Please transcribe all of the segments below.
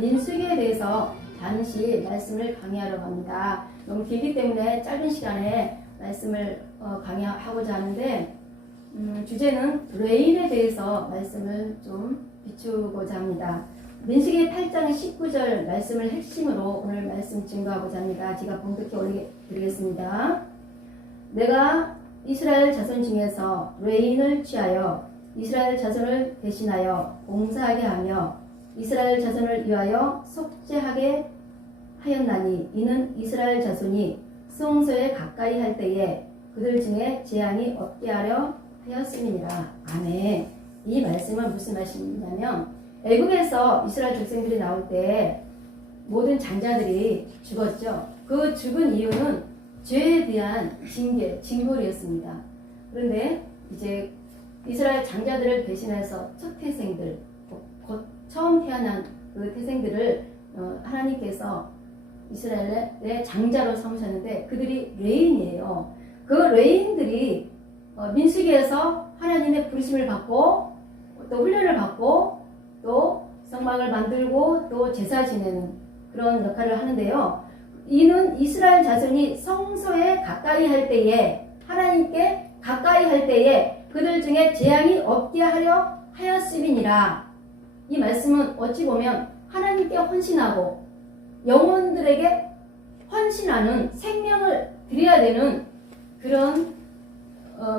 오늘 민수기에 대해서 잠시 말씀을 강의하려고 합니다. 너무 길기 때문에 짧은 시간에 말씀을 강의하고자 하는데 주제는 레인에 대해서 말씀을 좀 비추고자 합니다. 민수기 8장 19절 말씀을 핵심으로 오늘 말씀 증거하고자 합니다. 제가 봉독해 올려드리겠습니다. 내가 이스라엘 자손 중에서 레인을 취하여 이스라엘 자손을 대신하여 봉사하게 하며 이스라엘 자손을 위하여 속죄하게 하였나니 이는 이스라엘 자손이 성소에 가까이 할 때에 그들 중에 재앙이 없게 하려 하였음이니라. 아멘. 이 말씀은 무슨 말씀이냐면 애굽에서 이스라엘 백성들이 나올 때 모든 장자들이 죽었죠. 그 죽은 이유는 죄에 대한 징벌이었습니다. 그런데 이제 이스라엘 장자들을 대신해서 첫 태생들, 곧 처음 태어난 그 태생들을 하나님께서 이스라엘의 장자로 삼으셨는데 그들이 레인이에요. 그 레인들이 민수기에서 하나님의 부르심을 받고 또 훈련을 받고 또 성막을 만들고 또 제사 지내는 그런 역할을 하는데요. 이는 이스라엘 자손이 성소에 가까이 할 때에 하나님께 가까이 할 때에 그들 중에 재앙이 없게 하려 하였음이니라. 이 말씀은 어찌 보면 하나님께 헌신하고 영혼들에게 헌신하는 생명을 드려야 되는 그런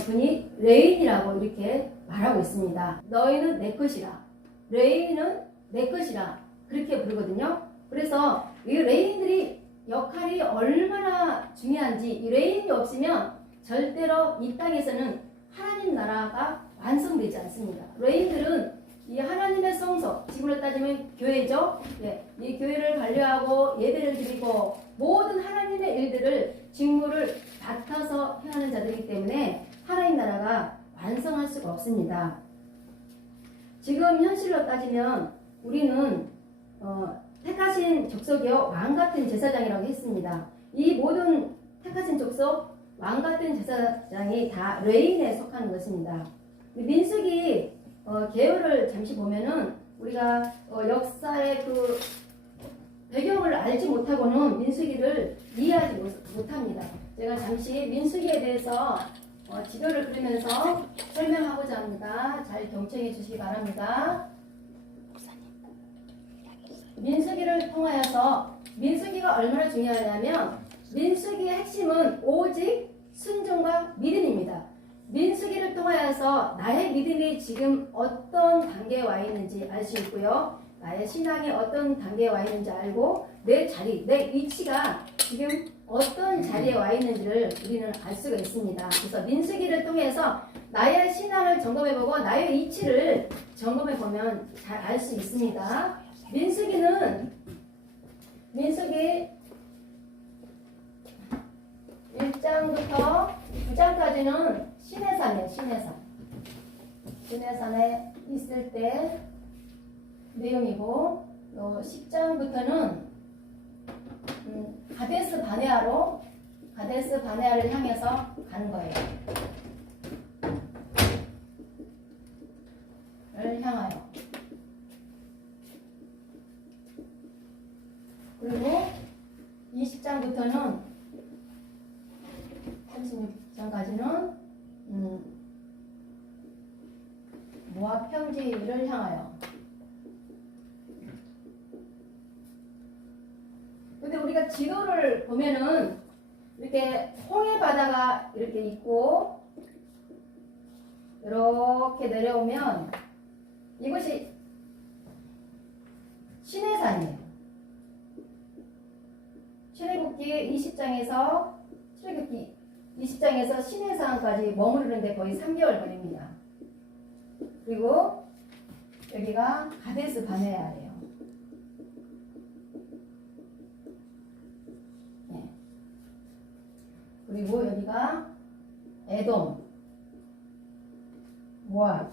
분이 레인이라고 이렇게 말하고 있습니다. 너희는 내 것이라. 레인은 내 것이라. 그렇게 부르거든요. 그래서 이 레인들이 역할이 얼마나 중요한지 이 레인이 없으면 절대로 이 땅에서는 하나님 나라가 완성되지 않습니다. 레인들은 이 하나님의 성소, 지금으로 따지면 교회죠. 예, 이 교회를 관리하고 예배를 드리고 모든 하나님의 일들을 직무를 맡아서 행하는 자들이기 때문에 하나님 나라가 완성할 수가 없습니다. 지금 현실로 따지면 우리는 택하신 족속이요 왕 같은 제사장이라고 했습니다. 이 모든 택하신 족속 왕 같은 제사장이 다 레인에 속하는 것입니다. 민수기 계율을 잠시 보면은 우리가 역사의 그 배경을 알지 못하고는 민수기를 이해하지 못합니다. 제가 잠시 민수기에 대해서 지도를 그리면서 설명하고자 합니다. 잘 경청해 주시기 바랍니다. 민수기를 통하여서 민수기가 얼마나 중요하냐면 민수기의 핵심은 오직 순종과 믿음입니다. 민수기를 통하여서 나의 믿음이 지금 어떤 단계에 와 있는지 알 수 있고요. 나의 신앙이 어떤 단계에 와 있는지 알고 내 자리, 내 위치가 지금 어떤 자리에 와 있는지를 우리는 알 수가 있습니다. 그래서 민수기를 통해서 나의 신앙을 점검해보고 나의 위치를 점검해보면 잘 알 수 있습니다. 민수기 1장부터 9장까지는 시내산이에요. 시내산에 있을 때 내용이고 10장부터는 가데스 바네아를 향해서 가는 거예요. 를 향하여. 그리고 20장부터는 36장까지는 모압 평지를 향하여. 근데 우리가 지도를 보면은 이렇게 홍해 바다가 이렇게 있고 이렇게 내려오면 이것이 시내산이에요. 출애굽기 20장에서 시내산까지 머무르는데 거의 3개월 걸립니다. 그리고 여기가 가데스 바네아예요. 네. 그리고 여기가 에돔, 모압,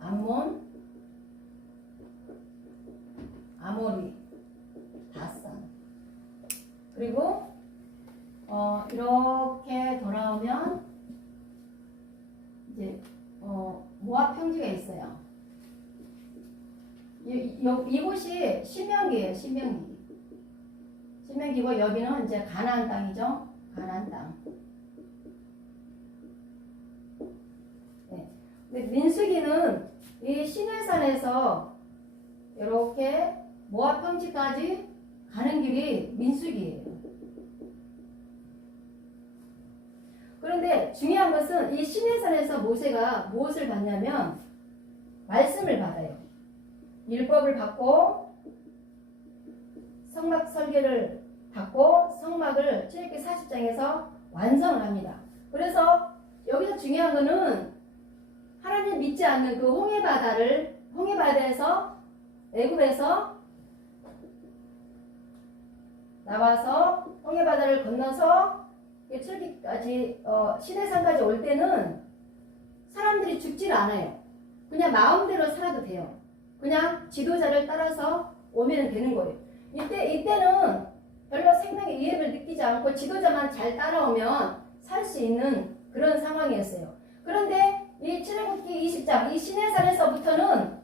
암몬, 아모리, 다산. 그리고 이렇게 돌아오면 이제 모압 평지가 있어요. 이곳이 신명기예요. 신명기. 신명기고 여기는 이제 가나안 땅이죠. 가나안 땅. 네. 근데 민수기는 이 시내산에서 이렇게 모압 평지까지 가는 길이 민수기예요. 그런데 중요한 것은 이 시내산에서 모세가 무엇을 받냐면 말씀을 받아요. 율법을 받고 성막 설계를 받고 성막을 출애굽기 40장에서 완성을 합니다. 그래서 여기서 중요한 거는 하나님 믿지 않는 그 홍해바다에서 애굽에서 나와서 홍해바다를 건너서 출애굽기까지 시내산까지 올 때는 사람들이 죽질 않아요. 그냥 마음대로 살아도 돼요. 그냥 지도자를 따라서 오면 되는 거예요. 이때는 별로 생명의 위협을 느끼지 않고 지도자만 잘 따라오면 살 수 있는 그런 상황이었어요. 그런데 이 출애굽기 20장 이 시내산에서부터는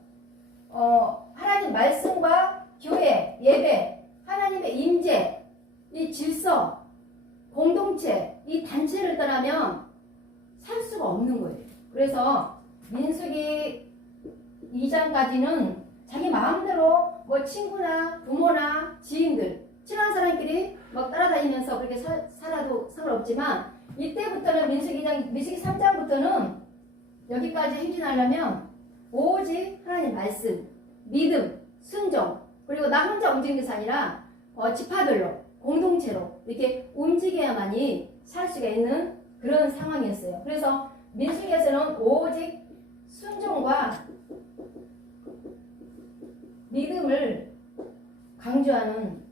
하나님 말씀과 교회, 예배, 하나님의 임재, 이 질서, 공동체, 이 단체를 떠나면 살 수가 없는 거예요. 그래서 민수기 2장까지는 자기 마음대로 뭐 친구나 부모나 지인들, 친한 사람끼리 막 따라다니면서 그렇게 살아도 상관없지만 이때부터는 민수기 3장부터는 여기까지 행진하려면 오직 하나님 말씀, 믿음, 순종, 그리고 나 혼자 움직이는 것이 아니라 지파들로, 공동체로 이렇게 움직여야만이 살 수가 있는 그런 상황이었어요. 그래서 민수기에서는 오직 순종과 믿음을 강조하는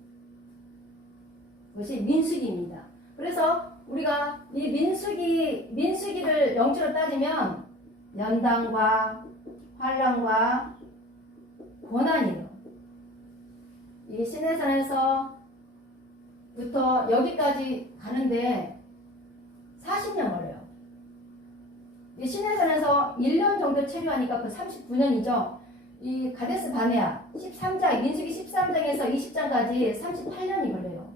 것이 민수기입니다. 그래서 우리가 이 민수기를 영적으로 따지면 연단과 환난과 고난이에요. 이 시내산에서부터 여기까지 가는데 40년 걸려요. 이 시내산에서 1년 정도 체류하니까 그 39년이죠. 이 가데스 바네아 13장, 민수기 13장에서 20장까지 38년이 걸려요.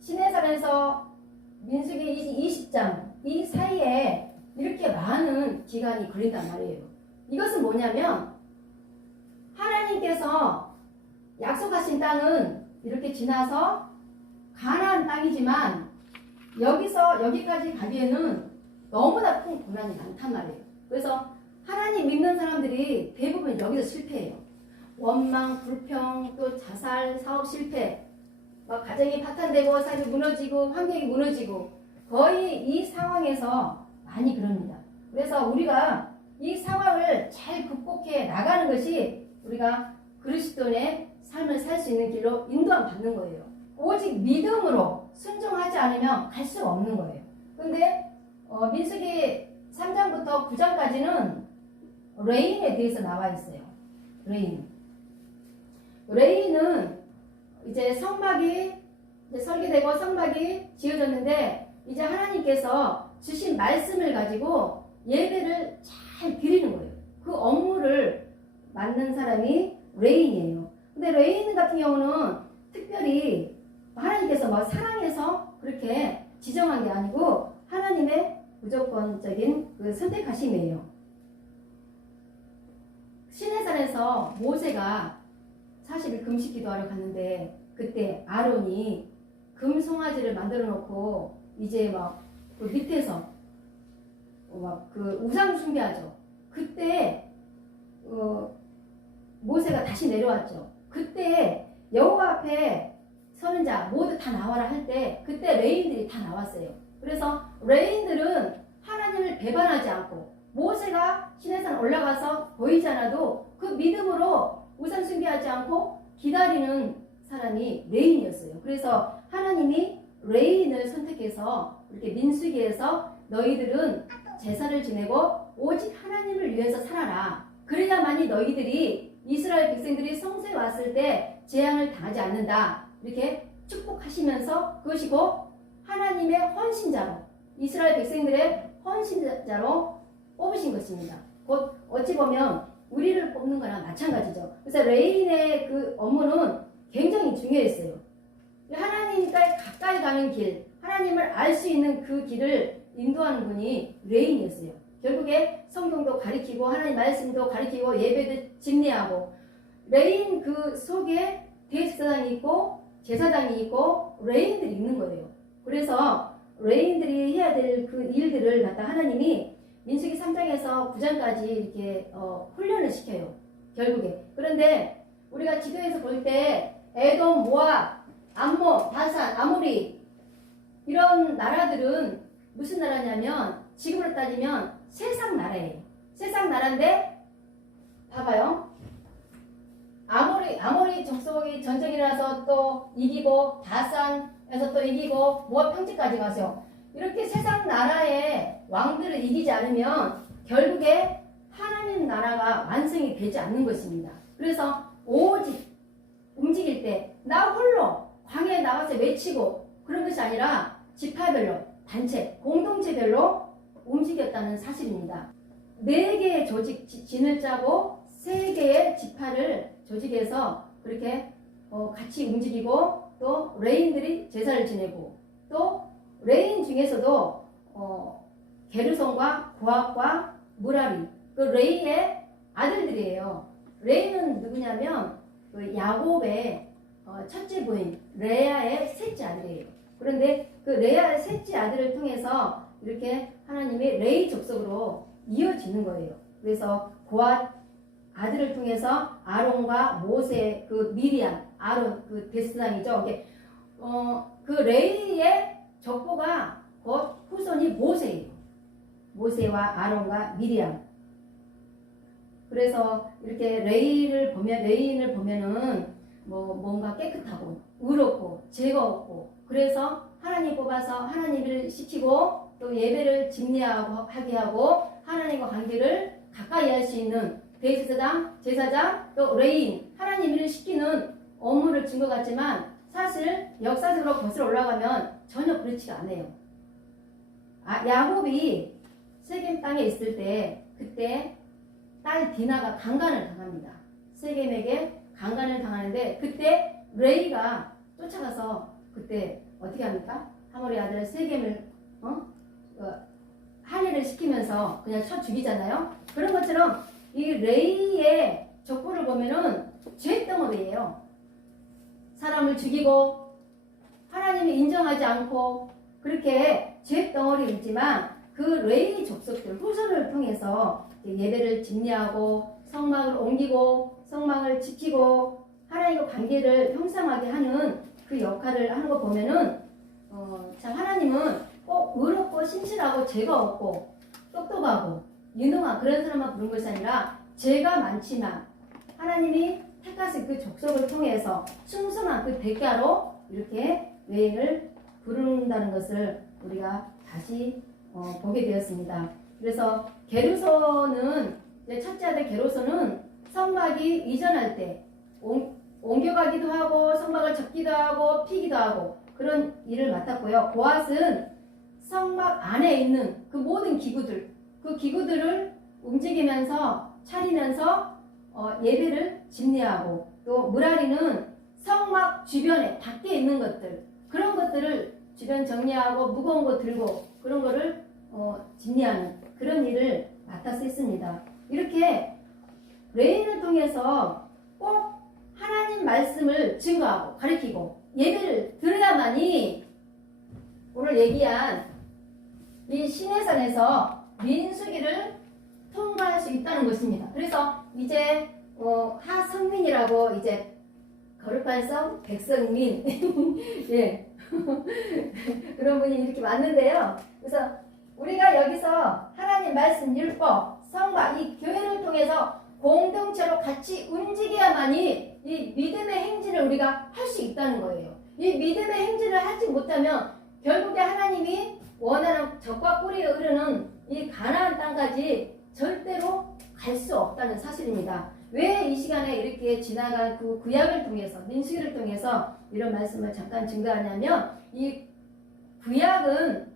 시내산에서 민수기 20장 이 사이에 이렇게 많은 기간이 걸린단 말이에요. 이것은 뭐냐면 하나님께서 약속하신 땅은 이렇게 지나서 가나안 땅이지만 여기서 여기까지 가기에는 너무나 큰 고난이 많단 말이에요. 그래서 하나님 믿는 사람들이 대부분 여기서 실패해요. 원망, 불평, 또 자살, 사업 실패, 막 가정이 파탄되고 삶이 무너지고 환경이 무너지고 거의 이 상황에서 많이 그럽니다. 그래서 우리가 이 상황을 잘 극복해 나가는 것이 우리가 그리스도인의 삶을 살 수 있는 길로 인도함 받는 거예요. 오직 믿음으로 순종하지 않으면 갈 수가 없는 거예요. 근데 민수기 3장부터 9장까지는 레인에 대해서 나와 있어요. 레인은 이제 성막이 이제 설계되고 성막이 지어졌는데 이제 하나님께서 주신 말씀을 가지고 예배를 잘 드리는 거예요. 그 업무를 맡는 사람이 레인이에요. 근데 레인 같은 경우는 특별히 하나님께서 뭐 사랑해서 그렇게 지정한 게 아니고 하나님의 무조건적인 그 선택하심이에요. 시내산에서 모세가 40일 금식 기도하러 갔는데 그때 아론이 금 송아지를 만들어 놓고 이제 막 그 밑에서 막 그 우상 숭배하죠. 그때 모세가 다시 내려왔죠. 그때 여호와 앞에 서는 자 모두 다 나와라 할 때 그때 레인들이 다 나왔어요. 그래서 레인들은 하나님을 배반하지 않고 모세가 시내산 올라가서 보이지 않아도 그 믿음으로 우상 숭배하지 않고 기다리는 사람이 레인이었어요. 그래서 하나님이 레인을 선택해서 이렇게 민수기에서 너희들은 제사를 지내고 오직 하나님을 위해서 살아라. 그래야만이 너희들이 이스라엘 백성들이 성소에 왔을 때 재앙을 당하지 않는다. 이렇게 축복하시면서 그것이고 하나님의 헌신자로 이스라엘 백성들의 헌신자로 뽑으신 것입니다. 곧 어찌 보면 우리를 뽑는 거랑 마찬가지죠. 그래서 레인의 그 업무는 굉장히 중요했어요. 하나님과 가까이 가는 길, 하나님을 알 수 있는 그 길을 인도하는 분이 레인이었어요. 결국에 성경도 가리키고 하나님 말씀도 가리키고 예배도 집례하고 레인 그 속에 대제사장이 있고 제사장이 있고 레인들이 있는 거예요. 그래서 레인들이 해야 될 그 일들을 갖다 하나님이 민수기 3장에서 9장까지 이렇게 훈련을 시켜요. 결국에. 그런데 우리가 지도에서 볼 때 에돔, 모압, 암몬, 다산, 아모리 이런 나라들은 무슨 나라냐면 지금으로 따지면 세상 나라예요. 세상 나라인데 봐봐요. 아모리 족속이 전쟁이 일어나서 또 이기고 다산에서 또 이기고 모압 평지까지 가서 이렇게 세상 나라의 왕들을 이기지 않으면 결국에 하나님 나라가 완성이 되지 않는 것입니다. 그래서 오직 움직일 때 나 홀로 광야에 나가서 외치고 그런 것이 아니라 지파별로 단체 공동체별로 움직였다는 사실입니다. 4개의 조직 진을 짜고 3개의 지파를 조직해서 그렇게 같이 움직이고 또 레인들이 제사를 지내고 또 레인 중에서도 게르손과 고압과 무라리 그 레이의 아들들이에요. 레이는 누구냐면 그 야곱의 첫째 부인 레아의 셋째 아들이에요. 그런데 그 레아의 셋째 아들을 통해서 이렇게 하나님의 레이 족속으로 이어지는 거예요. 그래서 고압 아들을 통해서 아론과 모세 그 미리암 아론 그 대스당이죠. 그 레이의 족보가 곧 후손이 모세예요. 모세와 아론과 미리암. 그래서 이렇게 레인을 보면은 뭔가 깨끗하고 의롭고 죄가 없고 그래서 하나님 뽑아서 하나님을 시키고 또 예배를 집례하게 하고 하나님과 관계를 가까이 할 수 있는 대제사장, 제사장, 또 레인 하나님을 시키는 업무를 준 것 같지만 사실 역사적으로 거슬러 올라가면 전혀 그렇지가 않아요. 야곱이 세겜 땅에 있을 때 그때 딸 디나가 강간을 당합니다. 세겜에게 강간을 당하는데 그때 레이가 쫓아가서 그때 어떻게 합니까? 하모리 아들 세겜을 할례를 시키면서 그냥 쳐 죽이잖아요. 그런 것처럼 이 레이의 족보를 보면은 죄덩어리예요. 사람을 죽이고 하나님이 인정하지 않고 그렇게 죄덩어리이지만 그 레이 족속들 후손을 통해서 예배를 집례하고 성막을 옮기고 성막을 지키고 하나님과 관계를 형성하게 하는 그 역할을 하는 거 보면은 참 하나님은 꼭 의롭고 신실하고 죄가 없고 똑똑하고 유능한 그런 사람만 부른 것이 아니라 죄가 많지만 하나님이 택하신 그 족속을 통해서 충성한 그 대가로 이렇게 레인을 부른다는 것을 우리가 다시 보게 되었습니다. 그래서 게르손은 첫째 아들 게르손은 성막이 이전할 때 옮겨가기도 하고 성막을 접기도 하고 피기도 하고 그런 일을 맡았고요. 고앗은 성막 안에 있는 그 모든 기구들 그 기구들을 움직이면서 차리면서 예배를 집례하고 또 무라리는 성막 주변에 밖에 있는 것들 그런 것들을 주변 정리하고 무거운 거 들고 그런 거를 집례하는 그런 일을 맡아서 했습니다. 이렇게 레인을 통해서 꼭 하나님 말씀을 증거하고 가르치고 예배를 드려야만이 오늘 얘기한 이 시내산에서 민수기를 통과할 수 있다는 것입니다. 그래서 이제 하성민이라고 이제 거룩한 성 백성민 예 그런 분이 이렇게 왔는데요. 그래서 우리가 여기서 하나님 말씀 율법 성과 이 교회를 통해서 공동체로 같이 움직여야만이 이 믿음의 행진을 우리가 할 수 있다는 거예요. 이 믿음의 행진을 하지 못하면 결국에 하나님이 원하는 적과 꿀이 흐르는 이 가나안 땅까지 절대로 갈 수 없다는 사실입니다. 왜 이 시간에 이렇게 지나간 그 구약을 통해서 민수기를 통해서 이런 말씀을 잠깐 증거하냐면 이 구약은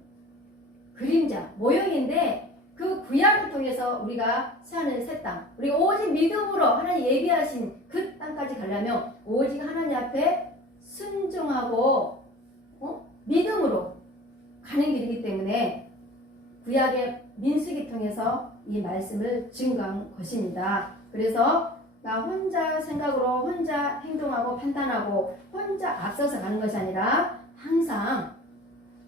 그림자 모형인데 그 그 구약을 통해서 우리가 새하늘 새 땅, 우리가 오직 믿음으로 하나님 예비하신 그 땅까지 가려면 오직 하나님 앞에 순종하고 믿음으로 가는 길이기 때문에 구약의 민수기 통해서 이 말씀을 증거한 것입니다. 그래서 나 혼자 생각으로 혼자 행동하고 판단하고 혼자 앞서서 가는 것이 아니라 항상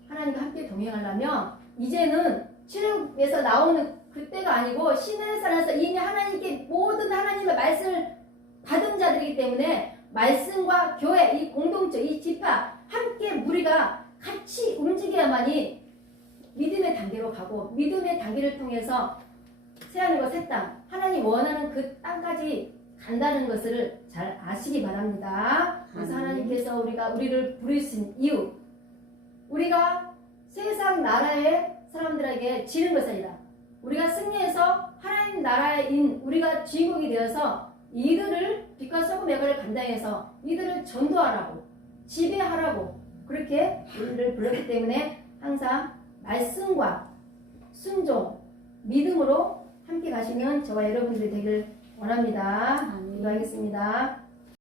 하나님과 함께 동행하려면 이제는 출애굽에서 나오는 그때가 아니고 시내산에서 이미 하나님께 모든 하나님의 말씀을 받은 자들이기 때문에 말씀과 교회, 이 공동체, 이 지파 함께 우리가 같이 움직여야만이 믿음의 단계로 가고 믿음의 단계를 통해서 새하늘과 새 땅, 하나님 원하는 그 땅까지 간다는 것을 잘 아시기 바랍니다. 그래서 하나님께서 우리를 부르신 이유, 우리가 세상 나라의 사람들에게 지는 것이 아니라 우리가 승리해서 하나님 나라인 우리가 주인공이 되어서 이들을 빛과 소금 역할을 감당해서 이들을 전도하라고 지배하라고 그렇게 우리를 불렀기 때문에 항상 말씀과 순종, 믿음으로 함께 가시면 저와 여러분들이 되길 원합니다. 기도하겠습니다.